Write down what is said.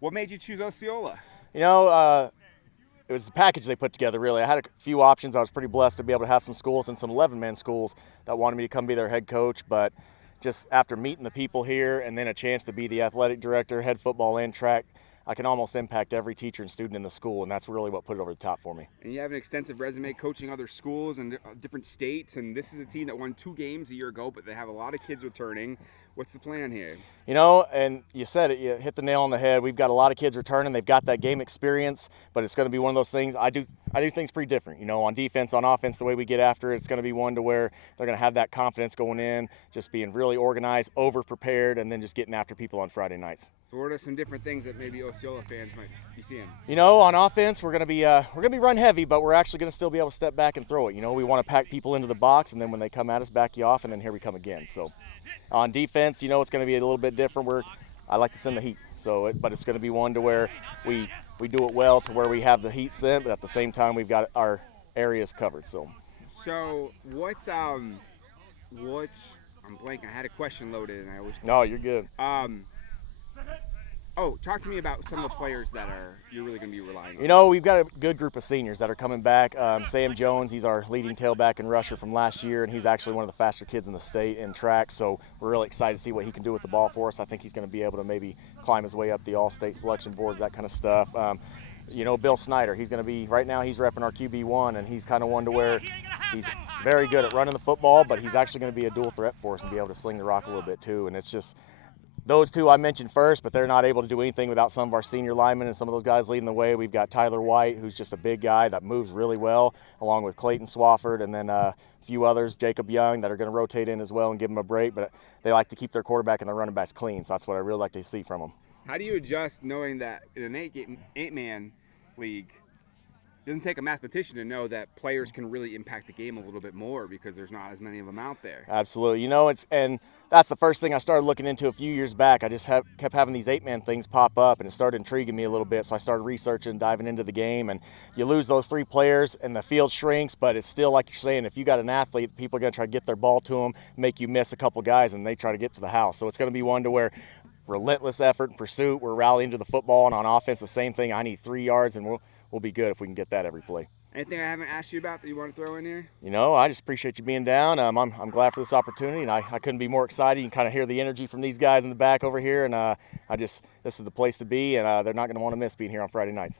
What made you choose Osceola? You know, it was the package they put together, really. I had a few options. I was pretty blessed to be able to have some schools and some 11-man schools that wanted me to come be their head coach. But just after meeting the people here and then a chance to be the athletic director, head football and track, I can almost impact every teacher and student in the school, and that's really what put it over the top for me. And you have an extensive resume coaching other schools and different states, and this is a team that won 2 games a year ago, but they have a lot of kids returning. What's the plan here? You know, and you said it, you hit the nail on the head. We've got a lot of kids returning. They've got that game experience, but it's going to be one of those things. I do things pretty different. You know, on defense, on offense, the way we get after it, it's going to be one to where they're going to have that confidence going in, just being really organized, over prepared, and then just getting after people on Friday nights. So what are some different things that maybe Osceola fans might be seeing? You know, on offense, we're going to be run heavy, but we're actually going to still be able to step back and throw it. You know, we want to pack people into the box, and then when they come at us, back you off, and then here we come again. So on defense, you know, it's going to be a little bit different. I like to send the heat, but it's going to be one to where we do it well to where we have the heat sent, but at the same time we've got our areas covered. So what's I'm blanking. I had a question loaded and I was. No, you're good. Talk to me about some of the players that you're really going to be relying on. You know, we've got a good group of seniors that are coming back. Sam Jones, he's our leading tailback and rusher from last year, and he's actually one of the faster kids in the state in track, so we're really excited to see what he can do with the ball for us. I think he's going to be able to maybe climb his way up the all-state selection boards, that kind of stuff. You know, Bill Snyder, he's going to be, right now he's repping our QB1, and he's kind of one to where he's very good at running the football, but he's actually going to be a dual threat for us and be able to sling the rock a little bit too, and it's just, those two I mentioned first, but they're not able to do anything without some of our senior linemen and some of those guys leading the way. We've got Tyler White, who's just a big guy that moves really well, along with Clayton Swafford, and then a few others, Jacob Young, that are going to rotate in as well and give them a break. But they like to keep their quarterback and their running backs clean, so that's what I really like to see from them. How do you adjust knowing that in an eight-man league, it doesn't take a mathematician to know that players can really impact the game a little bit more because there's not as many of them out there? Absolutely. You know, and that's the first thing I started looking into a few years back. I just kept having these 8-man things pop up, and it started intriguing me a little bit. So I started researching, diving into the game, and you lose those 3 players, and the field shrinks. But it's still, like you're saying, if you got an athlete, people are going to try to get their ball to them, make you miss a couple guys, and they try to get to the house. So it's going to be one to where relentless effort and pursuit. We're rallying to the football, and on offense, the same thing. I need 3 yards, and we'll be good if we can get that every play. Anything I haven't asked you about that you want to throw in here? You know, I just appreciate you being down. I'm glad for this opportunity, and I couldn't be more excited. You can kind of hear the energy from these guys in the back over here, and this is the place to be, and they're not going to want to miss being here on Friday nights.